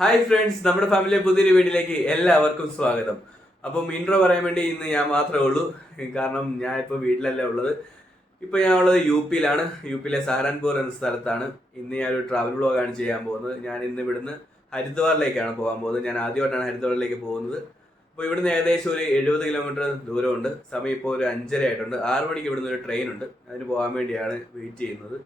Hi friends നമ്മുടെ ഫാമിലിയെ പുതിയൊരു വീട്ടിലേക്ക് എല്ലാവർക്കും സ്വാഗതം. അപ്പം ഇൻട്രോ പറയാൻ വേണ്ടി ഇന്ന് ഞാൻ മാത്രമേ ഉള്ളൂ. കാരണം ഞാൻ ഇപ്പോൾ വീട്ടിലല്ല ഉള്ളത്. ഇപ്പോൾ ഞാൻ ഉള്ളത് യു പിയിലാണ്. യു പിയിലെ സഹരാൻപൂർ എന്ന സ്ഥലത്താണ്. ഇന്ന് ഞാൻ ഒരു ട്രാവൽ ബ്ലോഗാണ് ചെയ്യാൻ പോകുന്നത്. ഞാൻ ഇന്ന് ഇവിടുന്ന് ഹരിദ്വാറിലേക്കാണ് പോകാൻ പോകുന്നത്. ഞാൻ ആദ്യമായിട്ടാണ് ഹരിദ്വാറിലേക്ക് പോകുന്നത്. അപ്പോൾ ഇവിടുന്ന് ഏകദേശം ഒരു എഴുപത് കിലോമീറ്റർ ദൂരമുണ്ട്. സമയം ഇപ്പോൾ ഒരു അഞ്ചര ആയിട്ടുണ്ട് ആറ് മണിക്ക് ഇവിടുന്ന് ഒരു ട്രെയിൻ ഉണ്ട്. അതിന് പോകാൻ വേണ്ടിയാണ് വെയിറ്റ് ചെയ്യുന്നത്.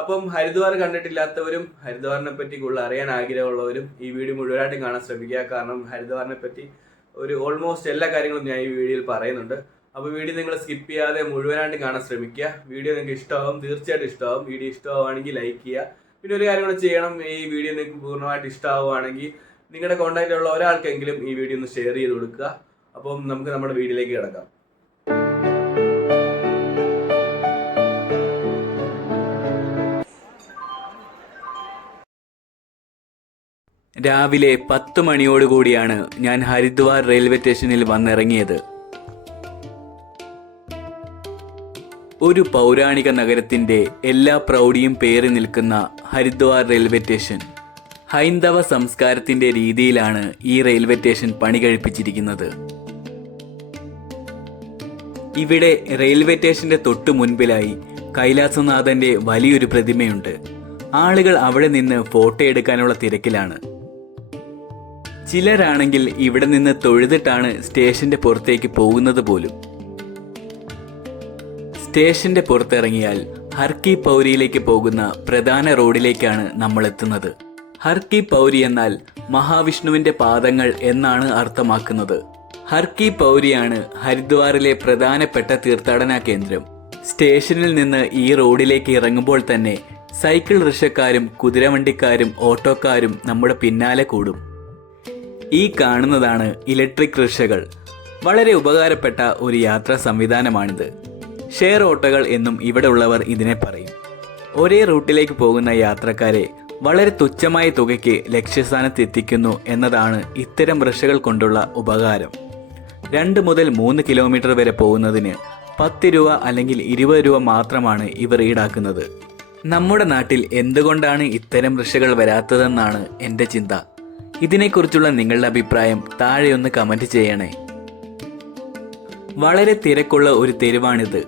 അപ്പം ഹരിദ്വാർ കണ്ടിട്ടില്ലാത്തവരും ഹരിദ്വാറിനെ പറ്റി കൂടുതൽ അറിയാൻ ആഗ്രഹമുള്ളവരും ഈ വീഡിയോ മുഴുവനായിട്ടും കാണാൻ ശ്രമിക്കുക. കാരണം ഹരിദ്വാറിനെ പറ്റി ഒരു ഓൾമോസ്റ്റ് എല്ലാ കാര്യങ്ങളും ഞാൻ ഈ വീഡിയോയിൽ പറയുന്നുണ്ട്. അപ്പോൾ വീഡിയോ നിങ്ങൾ സ്കിപ്പ് ചെയ്യാതെ മുഴുവനായിട്ട് കാണാൻ ശ്രമിക്കുക. വീഡിയോ നിങ്ങൾക്ക് ഇഷ്ടമാവും തീർച്ചയായിട്ടും ഇഷ്ടമാവും. വീഡിയോ ഇഷ്ടമാവുകയാണെങ്കിൽ ലൈക്ക് ചെയ്യുക. പിന്നെ ഒരു കാര്യം കൂടെ ചെയ്യണം. ഈ വീഡിയോ നിങ്ങൾക്ക് പൂർണമായിട്ട് ഇഷ്ടമാവുകയാണെങ്കിൽ നിങ്ങളുടെ കോണ്ടാക്റ്റിലുള്ള ഒരാൾക്കെങ്കിലും ഈ വീഡിയോ ഒന്ന് ഷെയർ ചെയ്ത് കൊടുക്കുക. അപ്പം നമുക്ക് നമ്മുടെ വീഡിയോയിലേക്ക് കിടക്കാം. രാവിലെ പത്ത് മണിയോടുകൂടിയാണ് ഞാൻ ഹരിദ്വാർ റെയിൽവേ സ്റ്റേഷനിൽ വന്നിറങ്ങിയത്. ഒരു പൗരാണിക നഗരത്തിന്റെ എല്ലാ പ്രൗഢിയും പേറി നിൽക്കുന്ന ഹരിദ്വാർ റെയിൽവേ സ്റ്റേഷൻ. ഹൈന്ദവ സംസ്കാരത്തിന്റെ രീതിയിലാണ് ഈ റെയിൽവേ സ്റ്റേഷൻ പണി കഴിപ്പിച്ചിരിക്കുന്നത്. ഇവിടെ റെയിൽവേ സ്റ്റേഷന്റെ തൊട്ടു മുൻപിലായി കൈലാസനാഥന്റെ വലിയൊരു പ്രതിമയുണ്ട്. ആളുകൾ അവിടെ നിന്ന് ഫോട്ടോ എടുക്കാനുള്ള തിരക്കിലാണ്. ചിലരാണെങ്കിൽ ഇവിടെ നിന്ന് തൊഴുതിട്ടാണ് സ്റ്റേഷന്റെ പുറത്തേക്ക് പോകുന്നത് പോലും. സ്റ്റേഷന്റെ പുറത്തിറങ്ങിയാൽ ഹർക്കി പൗരിയിലേക്ക് പോകുന്ന പ്രധാന റോഡിലേക്കാണ് നമ്മൾ എത്തുന്നത് ഹർക്കി പൗരി എന്നാൽ മഹാവിഷ്ണുവിന്റെ പാദങ്ങൾ എന്നാണ് അർത്ഥമാക്കുന്നത്. ഹർക്കി പൗരിയാണ് ഹരിദ്വാറിലെ പ്രധാനപ്പെട്ട തീർത്ഥാടന കേന്ദ്രം. സ്റ്റേഷനിൽ നിന്ന് ഈ റോഡിലേക്ക് ഇറങ്ങുമ്പോൾ തന്നെ സൈക്കിൾ റിക്ഷക്കാരും കുതിരവണ്ടിക്കാരും ഓട്ടോക്കാരും നമ്മുടെ പിന്നാലെ കൂടും. ഈ കാണുന്നതാണ് ഇലക്ട്രിക് റിക്ഷകൾ വളരെ ഉപകാരപ്പെട്ട ഒരു യാത്രാ സംവിധാനമാണിത്. ഷെയർ ഓട്ടോകൾ എന്നും ഇവിടെ ഉള്ളവർ ഇതിനെ പറയും. ഒരേ റൂട്ടിലേക്ക് പോകുന്ന യാത്രക്കാരെ വളരെ തുച്ഛമായ തുകയ്ക്ക് ലക്ഷ്യസ്ഥാനത്ത് എത്തിക്കുന്നു എന്നതാണ് ഇത്തരം റിക്ഷകൾ കൊണ്ടുള്ള ഉപകാരം. രണ്ട് മുതൽ മൂന്ന് കിലോമീറ്റർ വരെ പോകുന്നതിന് പത്ത് രൂപ അല്ലെങ്കിൽ ഇരുപത് രൂപ മാത്രമാണ് ഇവർ ഈടാക്കുന്നത്. നമ്മുടെ നാട്ടിൽ എന്തുകൊണ്ടാണ് ഇത്തരം റിക്ഷകൾ വരാത്തതെന്നാണ് എന്റെ ചിന്ത. ഇതിനെക്കുറിച്ചുള്ള നിങ്ങളുടെ അഭിപ്രായം താഴെ ഒന്ന് കമന്റ് ചെയ്യണേ. വളരെ തിരക്കുള്ള ഒരു തെരുവാണിത്.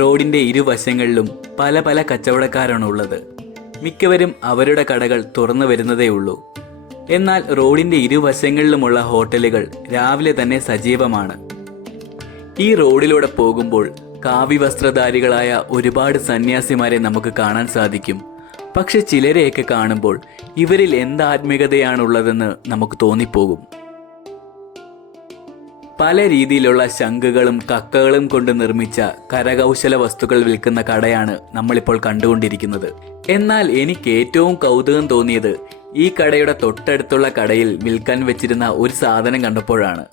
റോഡിന്റെ ഇരുവശങ്ങളിലും പല പല കച്ചവടക്കാരാണ് ഉള്ളത്. മിക്കവരും അവരുടെ കടകൾ തുറന്നു വരുന്നതേ ഉള്ളൂ. എന്നാൽ റോഡിന്റെ ഇരുവശങ്ങളിലുമുള്ള ഹോട്ടലുകൾ രാവിലെ തന്നെ സജീവമാണ്. ഈ റോഡിലൂടെ പോകുമ്പോൾ കാവി വസ്ത്രധാരികളായ ഒരുപാട് സന്യാസിമാരെ നമുക്ക് കാണാൻ സാധിക്കും. പക്ഷെ ചിലരെയൊക്കെ കാണുമ്പോൾ ഇവരിൽ എന്ത് ആത്മീകതയാണുള്ളതെന്ന് നമുക്ക് തോന്നിപ്പോകും. പല രീതിയിലുള്ള ശംഖുകളും കക്കകളും കൊണ്ട് നിർമ്മിച്ച കരകൗശല വസ്തുക്കൾ വിൽക്കുന്ന കടയാണ് നമ്മളിപ്പോൾ കണ്ടുകൊണ്ടിരിക്കുന്നത്. എന്നാൽ എനിക്ക് ഏറ്റവും കൗതുകം തോന്നിയത് ഈ കടയുടെ തൊട്ടടുത്തുള്ള കടയിൽ വിൽക്കാൻ വെച്ചിരുന്ന ഒരു സാധനം കണ്ടപ്പോഴാണ്.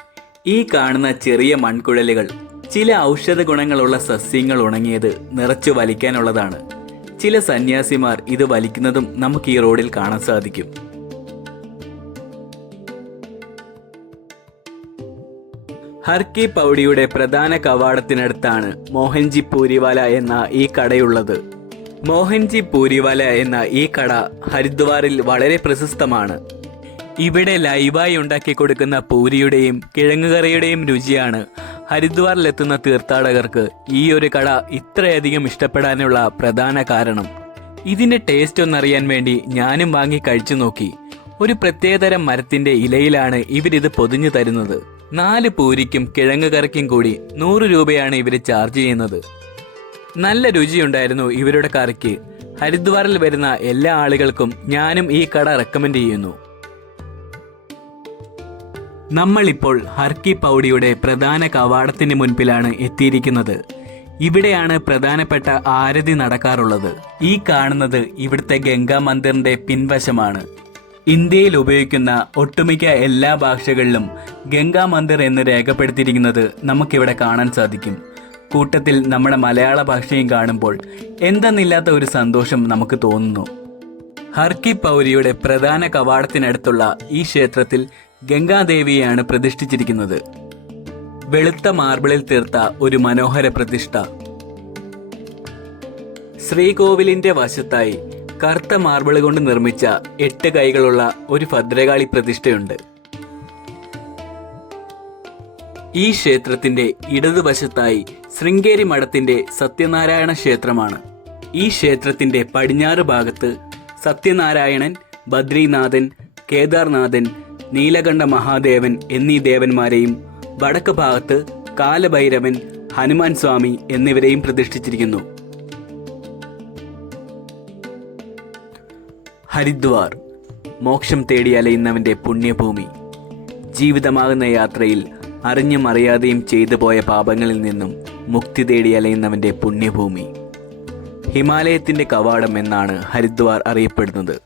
ഈ കാണുന്ന ചെറിയ മൺകുഴലുകൾ ചില ഔഷധ ഗുണങ്ങളുള്ള സസ്യങ്ങൾ ഉണങ്ങിയത് നിറച്ചു വലിക്കാനുള്ളതാണ്. ചില സന്യാസിമാർ ഇത് വലിക്കുന്നതും നമുക്ക് ഈ റോഡിൽ കാണാൻ സാധിക്കും. ഹർക്കി പൗഡിയുടെ പ്രധാന കവാടത്തിനടുത്താണ് മോഹൻജി പൂരിവാല എന്ന ഈ കടയുള്ളത്. മോഹൻജി പൂരിവാല എന്ന ഈ കട ഹരിദ്വാറിൽ വളരെ പ്രശസ്തമാണ്. ഇവിടെ ലൈവായി ഉണ്ടാക്കി കൊടുക്കുന്ന പൂരിയുടെയും കിഴങ്ങുകറിയുടെയും രുചിയാണ് ഹരിദ്വാറിലെത്തുന്ന തീർത്ഥാടകർക്ക് ഈ ഒരു കട ഇത്രയധികം ഇഷ്ടപ്പെടാനുള്ള പ്രധാന കാരണം. ഇതിന്റെ ടേസ്റ്റ് ഒന്നറിയാൻ വേണ്ടി ഞാനും വാങ്ങി കഴിച്ചു നോക്കി. ഒരു പ്രത്യേകതരം മരത്തിന്റെ ഇലയിലാണ് ഇവരിത് പൊതിഞ്ഞു തരുന്നത്. നാല് പൂരിക്കും കിഴങ്ങ് കറിക്കും കൂടി നൂറ് രൂപയാണ് ഇവർ ചാർജ് ചെയ്യുന്നത്. നല്ല രുചിയുണ്ടായിരുന്നു ഇവരുടെ കറിക്ക്. ഹരിദ്വാറിൽ വരുന്ന എല്ലാ ആളുകൾക്കും ഞാനും ഈ കട റെക്കമെൻഡ് ചെയ്യുന്നു. നമ്മളിപ്പോൾ ഹർക്കി പൗഡിയുടെ പ്രധാന കവാടത്തിന് മുൻപിലാണ് എത്തിയിരിക്കുന്നത്. ഇവിടെയാണ് പ്രധാനപ്പെട്ട ആരതി നടക്കാറുള്ളത്. ഈ കാണുന്നത് ഇവിടുത്തെ ഗംഗാ മന്ദിറിന്റെ പിൻവശമാണ്. ഇന്ത്യയിൽ ഉപയോഗിക്കുന്ന ഒട്ടുമിക്ക എല്ലാ ഭാഷകളിലും ഗംഗാ മന്ദിർ എന്ന് രേഖപ്പെടുത്തിയിരിക്കുന്നത് നമുക്കിവിടെ കാണാൻ സാധിക്കും. കൂട്ടത്തിൽ നമ്മുടെ മലയാള ഭാഷയും കാണുമ്പോൾ എന്തെന്നില്ലാത്ത ഒരു സന്തോഷം നമുക്ക് തോന്നുന്നു. ഹർക്കി പൗരിയുടെ പ്രധാന കവാടത്തിനടുത്തുള്ള ഈ ക്ഷേത്രത്തിൽ ഗംഗാദേവിയെയാണ് പ്രതിഷ്ഠിച്ചിരിക്കുന്നത്. വെളുത്ത മാർബിളിൽ തീർത്ത ഒരു മനോഹര പ്രതിഷ്ഠ. ശ്രീകോവിലിന്റെ വശത്തായി കറുത്ത മാർബിൾ കൊണ്ട് നിർമ്മിച്ച എട്ട് കൈകളുള്ള ഒരു ഭദ്രകാളി പ്രതിഷ്ഠയുണ്ട്. ഈ ക്ഷേത്രത്തിന്റെ ഇടതുവശത്തായി ശൃംഗേരി മഠത്തിന്റെ സത്യനാരായണ ക്ഷേത്രമാണ്. ഈ ക്ഷേത്രത്തിന്റെ പടിഞ്ഞാറ് ഭാഗത്ത് സത്യനാരായണൻ ബദ്രീനാഥൻ കേദാർനാഥൻ നീലകണ്ഠ മഹാദേവൻ എന്നീ ദേവന്മാരെയും വടക്ക് ഭാഗത്ത് കാലഭൈരവൻ ഹനുമാൻ സ്വാമി എന്നിവരെയും പ്രതിഷ്ഠിച്ചിരിക്കുന്നു. ഹരിദ്വാർ മോക്ഷം തേടി അലയുന്നവന്റെ പുണ്യഭൂമി. ജീവിതമാകുന്ന യാത്രയിൽ അറിഞ്ഞും അറിയാതെയും ചെയ്തു പോയ പാപങ്ങളിൽ നിന്നും മുക്തി തേടി അലയുന്നവന്റെ പുണ്യഭൂമി. ഹിമാലയത്തിന്റെ കവാടം എന്നാണ് ഹരിദ്വാർ അറിയപ്പെടുന്നത്.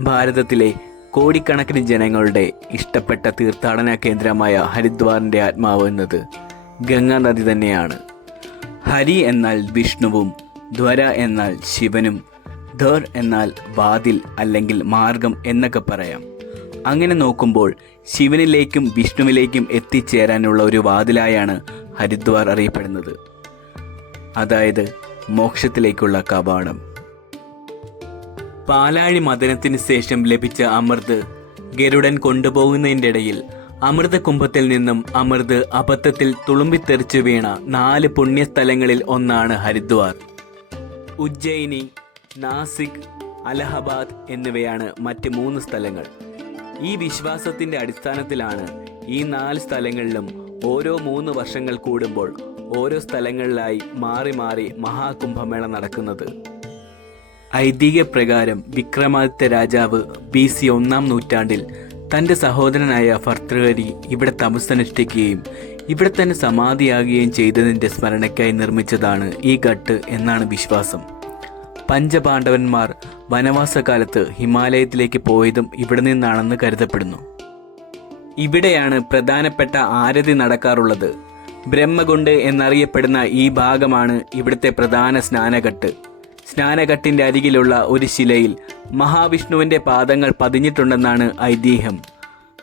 ഭാരതത്തിലെ കോടിക്കണക്കിന് ജനങ്ങളുടെ ഇഷ്ടപ്പെട്ട തീർത്ഥാടന കേന്ദ്രമായ ഹരിദ്വാറിന്റെ ആത്മാവ് എന്നത് ഗംഗാ നദി തന്നെയാണ്. ഹരി എന്നാൽ വിഷ്ണുവും ധ്വര എന്നാൽ ശിവനും ധർ എന്നാൽ വാതിൽ അല്ലെങ്കിൽ മാർഗം എന്നൊക്കെ പറയാം. അങ്ങനെ നോക്കുമ്പോൾ ശിവനിലേക്കും വിഷ്ണുവിലേക്കും എത്തിച്ചേരാനുള്ള ഒരു വാതിലായാണ് ഹരിദ്വാർ അറിയപ്പെടുന്നത്. അതായത് മോക്ഷത്തിലേക്കുള്ള കവാടം. പാലാഴി മദനത്തിന് ശേഷം ലഭിച്ച അമൃത് ഗരുഡൻ കൊണ്ടുപോകുന്നതിന്റെ ഇടയിൽ അമൃത കുംഭത്തിൽ നിന്നും അമൃത് അബദ്ധത്തിൽ തുളുമ്പിത്തെറിച്ചു വീണ നാല് പുണ്യസ്ഥലങ്ങളിൽ ഒന്നാണ് ഹരിദ്വാർ. ഉജ്ജയിനി നാസിക് അലഹബാദ് എന്നിവയാണ് മറ്റ് മൂന്ന് സ്ഥലങ്ങൾ. ഈ വിശ്വാസത്തിന്റെ അടിസ്ഥാനത്തിലാണ് ഈ നാല് സ്ഥലങ്ങളിലും ഓരോ മൂന്ന് വർഷങ്ങൾ കൂടുമ്പോൾ ഓരോ സ്ഥലങ്ങളിലായി മാറി മാറി മഹാകുംഭമേള നടക്കുന്നത്. ഐതിഹ്യപ്രകാരം വിക്രമാദിത്യ രാജാവ് ബി സി ഒന്നാം നൂറ്റാണ്ടിൽ തന്റെ സഹോദരനായ ഭർത്തൃഹരി ഇവിടെ തമസനുഷ്ഠിക്കുകയും ഇവിടെ തന്നെ സമാധിയാകുകയും ചെയ്തതിന്റെ സ്മരണയ്ക്കായി നിർമ്മിച്ചതാണ് ഈ ഘട്ട് എന്നാണ് വിശ്വാസം. പഞ്ചപാണ്ഡവന്മാർ വനവാസകാലത്ത് ഹിമാലയത്തിലേക്ക് പോയതും ഇവിടെ നിന്നാണെന്ന് കരുതപ്പെടുന്നു. ഇവിടെയാണ് പ്രധാനപ്പെട്ട ആരതി നടക്കാറുള്ളത്. ബ്രഹ്മകുണ്ട് എന്നറിയപ്പെടുന്ന ഈ ഭാഗമാണ് ഇവിടുത്തെ പ്രധാന സ്നാനഘട്ട്. സ്നാനഘട്ടിന്റെ അരികിലുള്ള ഒരു ശിലയിൽ മഹാവിഷ്ണുവിന്റെ പാദങ്ങൾ പതിഞ്ഞിട്ടുണ്ടെന്നാണ് ഐതിഹ്യം.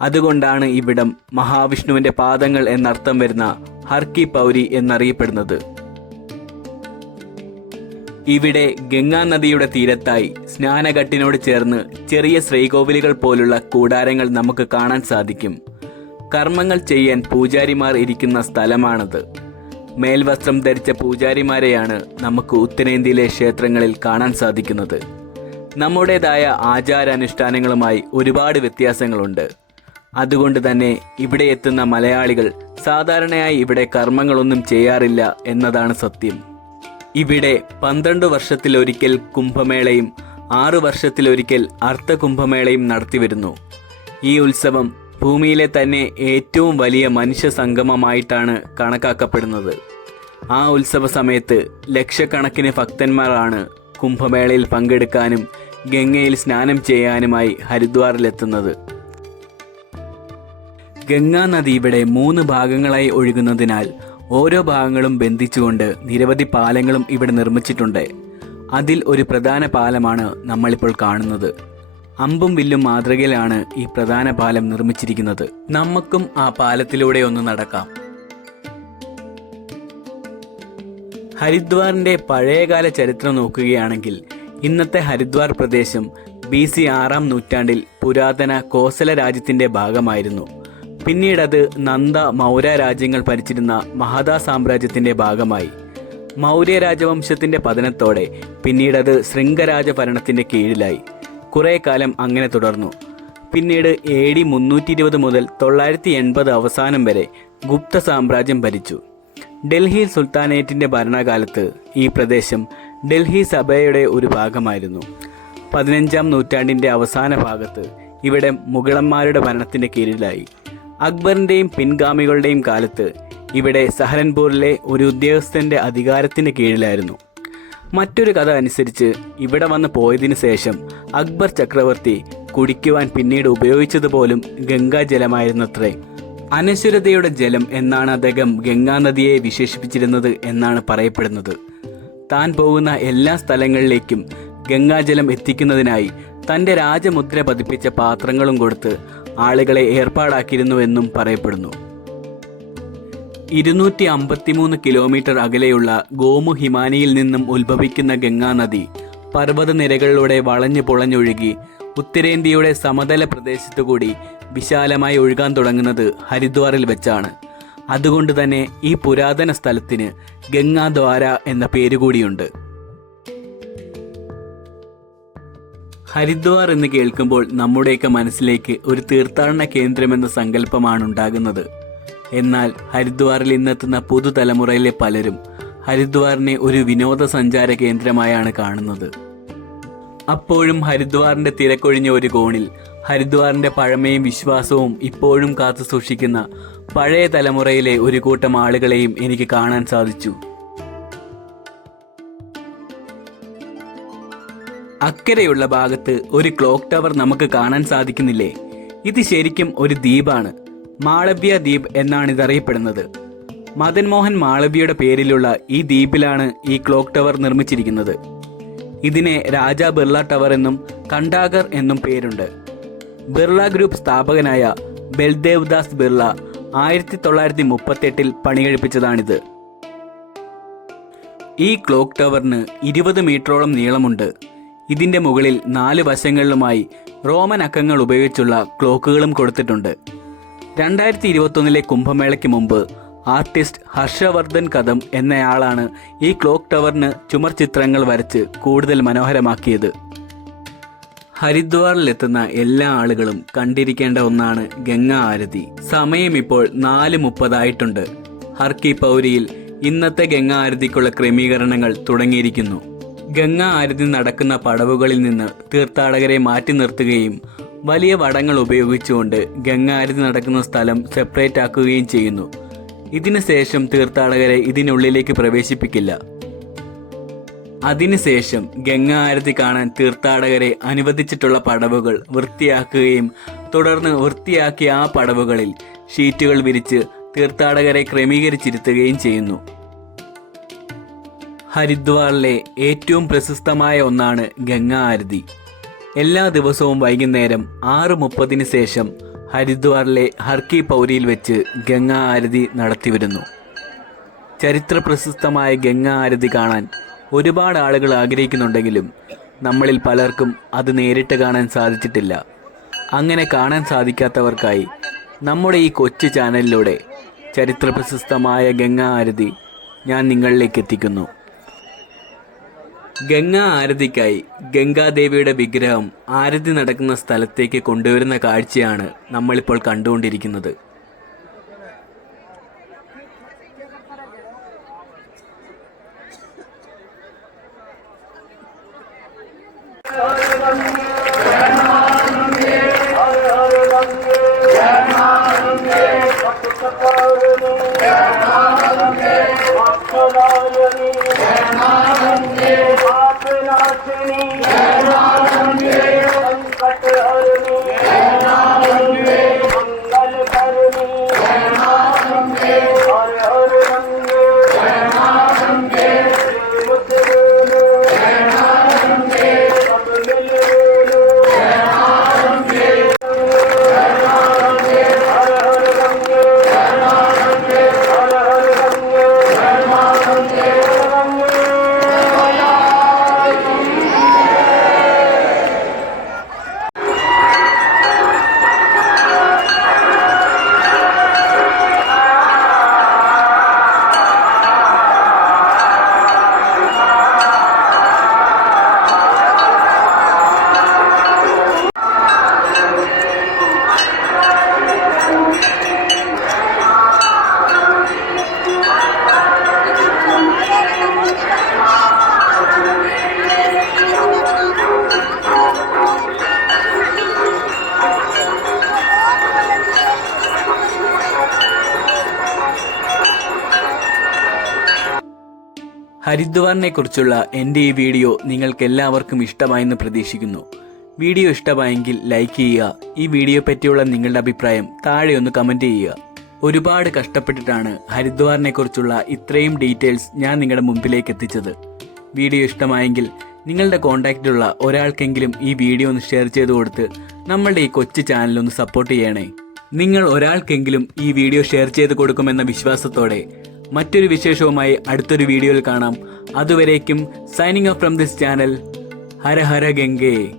അതുകൊണ്ടാണ് ഇവിടം മഹാവിഷ്ണുവിന്റെ പാദങ്ങൾ എന്നർത്ഥം വരുന്ന ഹർക്കി പൗരി എന്നറിയപ്പെടുന്നത്. ഇവിടെ ഗംഗാ നദിയുടെ തീരത്തായി സ്നാനഘട്ടിനോട് ചേർന്ന് ചെറിയ ശ്രീകോവിലുകൾ പോലുള്ള കൂടാരങ്ങൾ നമുക്ക് കാണാൻ സാധിക്കും. കർമ്മങ്ങൾ ചെയ്യാൻ പൂജാരിമാർ ഇരിക്കുന്ന സ്ഥലമാണത്. മേൽവസ്ത്രം ധരിച്ച പൂജാരിമാരെയാണ് നമുക്ക് ഉത്തരേന്ത്യയിലെ ക്ഷേത്രങ്ങളിൽ കാണാൻ സാധിക്കുന്നത്. നമ്മുടേതായ ആചാരാനുഷ്ഠാനങ്ങളുമായി ഒരുപാട് വ്യത്യാസങ്ങളുണ്ട്. അതുകൊണ്ട് തന്നെ ഇവിടെ എത്തുന്ന മലയാളികൾ സാധാരണയായി ഇവിടെ കർമ്മങ്ങളൊന്നും ചെയ്യാറില്ല എന്നതാണ് സത്യം. ഇവിടെ പന്ത്രണ്ട് വർഷത്തിലൊരിക്കൽ കുംഭമേളയും ആറു വർഷത്തിലൊരിക്കൽ അർത്ഥകുംഭമേളയും നടത്തിവരുന്നു. ഈ ഉത്സവം ഭൂമിയിലെ തന്നെ ഏറ്റവും വലിയ മനുഷ്യ സംഗമമായിട്ടാണ് കണക്കാക്കപ്പെടുന്നത്. ആ ഉത്സവ സമയത്ത് ലക്ഷക്കണക്കിന് ഭക്തന്മാരാണ് കുംഭമേളയിൽ പങ്കെടുക്കാനും ഗംഗയിൽ സ്നാനം ചെയ്യാനുമായി ഹരിദ്വാറിലെത്തുന്നത്. ഗംഗാ നദി ഇവിടെ മൂന്ന് ഭാഗങ്ങളായി ഒഴുകുന്നതിനാൽ ഓരോ ഭാഗങ്ങളും ബന്ധിച്ചുകൊണ്ട് നിരവധി പാലങ്ങളും ഇവിടെ നിർമ്മിച്ചിട്ടുണ്ട്. അതിൽ ഒരു പ്രധാന പാലമാണ് നമ്മളിപ്പോൾ കാണുന്നത്. അമ്പും വില്ലും മാതൃകയിലാണ് ഈ പ്രധാന പാലം നിർമ്മിച്ചിരിക്കുന്നത്. നമുക്കും ആ പാലത്തിലൂടെ ഒന്ന് നടക്കാം. ഹരിദ്വാറിന്റെ പഴയകാല ചരിത്രം നോക്കുകയാണെങ്കിൽ ഇന്നത്തെ ഹരിദ്വാർ പ്രദേശം ബി സി ആറാം നൂറ്റാണ്ടിൽ പുരാതന കോസല രാജ്യത്തിന്റെ ഭാഗമായിരുന്നു. പിന്നീട് അത് നന്ദ മൗര്യ രാജ്യങ്ങൾ ഭരിച്ചിരുന്ന മഹാദാ സാമ്രാജ്യത്തിന്റെ ഭാഗമായി. മൗര്യ രാജവംശത്തിന്റെ പതനത്തോടെ പിന്നീട് അത് ശൃംഗരാജ ഭരണത്തിന്റെ കീഴിലായി. കുറെ കാലം അങ്ങനെ തുടർന്നു. പിന്നീട് എ ഡി മുന്നൂറ്റി ഇരുപത് മുതൽ തൊള്ളായിരത്തി എൺപത് അവസാനം വരെ ഗുപ്ത സാമ്രാജ്യം ഭരിച്ചു. ഡൽഹി സുൽത്താനേറ്റിന്റെ ഭരണകാലത്ത് ഈ പ്രദേശം ഡൽഹി സഭയുടെ ഒരു ഭാഗമായിരുന്നു. പതിനഞ്ചാം നൂറ്റാണ്ടിന്റെ അവസാന ഭാഗത്ത് ഇവിടെ മുഗളന്മാരുടെ ഭരണത്തിന്റെ കീഴിലായി. അക്ബറിന്റെയും പിൻഗാമികളുടെയും കാലത്ത് ഇവിടെ സഹരൻപൂരിലെ ഒരു ഉദ്യോഗസ്ഥന്റെ അധികാരത്തിന് കീഴിലായിരുന്നു. മറ്റൊരു കഥ അനുസരിച്ച് ഇവിടെ വന്ന് പോയതിനു ശേഷം അക്ബർ ചക്രവർത്തി കുടിക്കുവാൻ പിന്നീട് ഉപയോഗിച്ചതുപോലും ഗംഗാജലമായിരുന്നത്രേ അനശ്വരതയുടെ ജലം എന്നാണ് അദ്ദേഹം ഗംഗാനദിയെ വിശേഷിപ്പിച്ചിരുന്നത് എന്നാണ് പറയപ്പെടുന്നത്. താൻ പോകുന്ന എല്ലാ സ്ഥലങ്ങളിലേക്കും ഗംഗാജലം എത്തിക്കുന്നതിനായി തന്റെ രാജമുദ്ര പതിപ്പിച്ച പാത്രങ്ങളും കൊടുത്ത് ആളുകളെ ഏർപ്പാടാക്കിയിരുന്നുവെന്നും പറയപ്പെടുന്നു. ഇരുന്നൂറ്റി അമ്പത്തിമൂന്ന് കിലോമീറ്റർ അകലെയുള്ള ഗോമു ഹിമാനിയിൽ നിന്നും ഉത്ഭവിക്കുന്ന ഗംഗാനദി പർവതനിരകളിലൂടെ വളഞ്ഞു പൊളഞ്ഞൊഴുകി ഉത്തരേന്ത്യയുടെ സമതല പ്രദേശത്തുകൂടി വിശാലമായി ഒഴുകാൻ തുടങ്ങുന്നത് ഹരിദ്വാറിൽ വെച്ചാണ്. അതുകൊണ്ട് തന്നെ ഈ പുരാതന സ്ഥലത്തിന് ഗംഗാദ്വാര എന്ന പേരുകൂടിയുണ്ട് ഹരിദ്വാർ എന്ന് കേൾക്കുമ്പോൾ നമ്മുടെയൊക്കെ മനസ്സിലേക്ക് ഒരു തീർത്ഥാടന കേന്ദ്രമെന്ന സങ്കല്പമാണ് ഉണ്ടാകുന്നത് എന്നാൽ ഹരിദ്വാറിൽ ഇന്നെത്തുന്ന പുതുതലമുറയിലെ പലരും ഹരിദ്വാറിനെ ഒരു വിനോദസഞ്ചാര കേന്ദ്രമായാണ് കാണുന്നത്. അപ്പോഴും ഹരിദ്വാറിന്റെ തിരക്കൊഴിഞ്ഞ ഒരു കോണിൽ ഹരിദ്വാറിന്റെ പഴമയും വിശ്വാസവും ഇപ്പോഴും കാത്തു സൂക്ഷിക്കുന്ന പഴയ തലമുറയിലെ ഒരു കൂട്ടം ആളുകളെയും എനിക്ക് കാണാൻ സാധിച്ചു. അക്കരെയുള്ള ഭാഗത്ത് ഒരു ക്ലോക്ക് ടവർ നമുക്ക് കാണാൻ സാധിക്കുന്നില്ലേ? ഇത് ശരിക്കും ഒരു ദ്വീപാണ്. മാളവ്യ ദ്വീപ് എന്നാണ് ഇതറിയപ്പെടുന്നത് മദൻ മോഹൻ മാളവ്യയുടെ പേരിലുള്ള ഈ ദ്വീപിലാണ് ഈ ക്ലോക്ക് ടവർ നിർമ്മിച്ചിരിക്കുന്നത്. ഇതിനെ രാജ ബിർള ടവർ എന്നും കണ്ടാഗർ എന്നും പേരുണ്ട്. ബിർള ഗ്രൂപ്പ് സ്ഥാപകനായ ബൽദേവ് ദാസ് ബിർള ആയിരത്തി തൊള്ളായിരത്തി മുപ്പത്തെട്ടിൽ പണികഴിപ്പിച്ചതാണിത്. ഈ ക്ലോക്ക് ടവറിന് ഇരുപത് മീറ്ററോളം നീളമുണ്ട്. ഇതിന്റെ മുകളിൽ നാല് വശങ്ങളിലുമായി റോമൻ അക്കങ്ങൾ ഉപയോഗിച്ചുള്ള ക്ലോക്കുകളും കൊടുത്തിട്ടുണ്ട്. രണ്ടായിരത്തി ഇരുപത്തൊന്നിലെ കുംഭമേളയ്ക്ക് മുമ്പ് ആർട്ടിസ്റ്റ് ഹർഷവർദ്ധൻ കദം എന്നയാളാണ് ഈ ക്ലോക്ക് ടവറിന് ചുമർ ചിത്രങ്ങൾ വരച്ച് കൂടുതൽ മനോഹരമാക്കിയത്. ഹരിദ്വാറിലെത്തുന്ന എല്ലാ ആളുകളും കണ്ടിരിക്കേണ്ട ഒന്നാണ് ഗംഗ ആരതി. സമയം ഇപ്പോൾ നാല് മുപ്പതായിട്ടുണ്ട്. ഹർക്കി പൗരിയിൽ ഇന്നത്തെ ഗംഗ ആരതിക്കുള്ള ക്രമീകരണങ്ങൾ തുടങ്ങിയിരിക്കുന്നു. ഗംഗ ആരതി നടക്കുന്ന പടവുകളിൽ നിന്ന് തീർത്ഥാടകരെ മാറ്റി നിർത്തുകയും വലിയ വടങ്ങൾ ഉപയോഗിച്ചുകൊണ്ട് ഗംഗാരതി നടക്കുന്ന സ്ഥലം സെപ്പറേറ്റ് ആക്കുകയും ചെയ്യുന്നു. ഇതിനുശേഷം തീർത്ഥാടകരെ ഇതിനുള്ളിലേക്ക് പ്രവേശിപ്പിക്കില്ല. അതിനുശേഷം ഗംഗാരതി കാണാൻ തീർത്ഥാടകരെ അനുവദിച്ചിട്ടുള്ള പടവുകൾ വൃത്തിയാക്കുകയും തുടർന്ന് വൃത്തിയാക്കിയ ആ പടവുകളിൽ ഷീറ്റുകൾ വിരിച്ച് തീർത്ഥാടകരെ ക്രമീകരിച്ചിരുത്തുകയും ചെയ്യുന്നു. ഹരിദ്വാറിലെ ഏറ്റവും പ്രശസ്തമായ ഒന്നാണ് ഗംഗാ ആരതി എല്ലാ ദിവസവും വൈകുന്നേരം ആറ് മുപ്പതിന് ശേഷം ഹരിദ്വാറിലെ ഹർക്കി പൗരിയിൽ വെച്ച് ഗംഗാ ആരതി നടത്തിവരുന്നു. ചരിത്ര പ്രശസ്തമായ ഗംഗാ ആരതി കാണാൻ ഒരുപാട് ആളുകൾ ആഗ്രഹിക്കുന്നുണ്ടെങ്കിലും നമ്മളിൽ പലർക്കും അത് നേരിട്ട് കാണാൻ സാധിച്ചിട്ടില്ല. അങ്ങനെ കാണാൻ സാധിക്കാത്തവർക്കായി നമ്മുടെ ഈ കൊച്ചു ചാനലിലൂടെ ചരിത്ര പ്രശസ്തമായ ഗംഗാ ആരതി ഞാൻ നിങ്ങളിലേക്ക് എത്തിക്കുന്നു. ഗംഗ ആരതിക്കായി ഗംഗാദേവിയുടെ വിഗ്രഹം ആരതി നടക്കുന്ന സ്ഥലത്തേക്ക് കൊണ്ടുവരുന്ന കാഴ്ചയാണ് നമ്മളിപ്പോൾ കണ്ടുകൊണ്ടിരിക്കുന്നത്. ഹരിദ്വാറിനെ കുറിച്ചുള്ള എന്റെ ഈ വീഡിയോ നിങ്ങൾക്ക് എല്ലാവർക്കും ഇഷ്ടമായെന്ന് പ്രതീക്ഷിക്കുന്നു. വീഡിയോ ഇഷ്ടമായെങ്കിൽ ലൈക്ക് ചെയ്യുക ഈ വീഡിയോ പറ്റിയുള്ള നിങ്ങളുടെ അഭിപ്രായം താഴെ ഒന്ന് കമന്റ് ചെയ്യുക. ഒരുപാട് കഷ്ടപ്പെട്ടിട്ടാണ് ഹരിദ്വാറിനെ കുറിച്ചുള്ള ഇത്രയും ഡീറ്റെയിൽസ് ഞാൻ നിങ്ങളുടെ മുമ്പിലേക്ക് എത്തിച്ചത്. വീഡിയോ ഇഷ്ടമായെങ്കിൽ നിങ്ങളുടെ കോൺടാക്റ്റിലുള്ള ഒരാൾക്കെങ്കിലും ഈ വീഡിയോ ഒന്ന് ഷെയർ ചെയ്ത് കൊടുത്ത് നമ്മളുടെ ഈ കൊച്ചു ഒന്ന് സപ്പോർട്ട് ചെയ്യണേ. നിങ്ങൾ ഒരാൾക്കെങ്കിലും ഈ വീഡിയോ ഷെയർ ചെയ്ത് കൊടുക്കുമെന്ന വിശ്വാസത്തോടെ മറ്റൊരു വിശേഷവുമായി അടുത്തൊരു വീഡിയോയിൽ കാണാം. അതുവരേക്കും signing off from this channel Hara Hara Gange.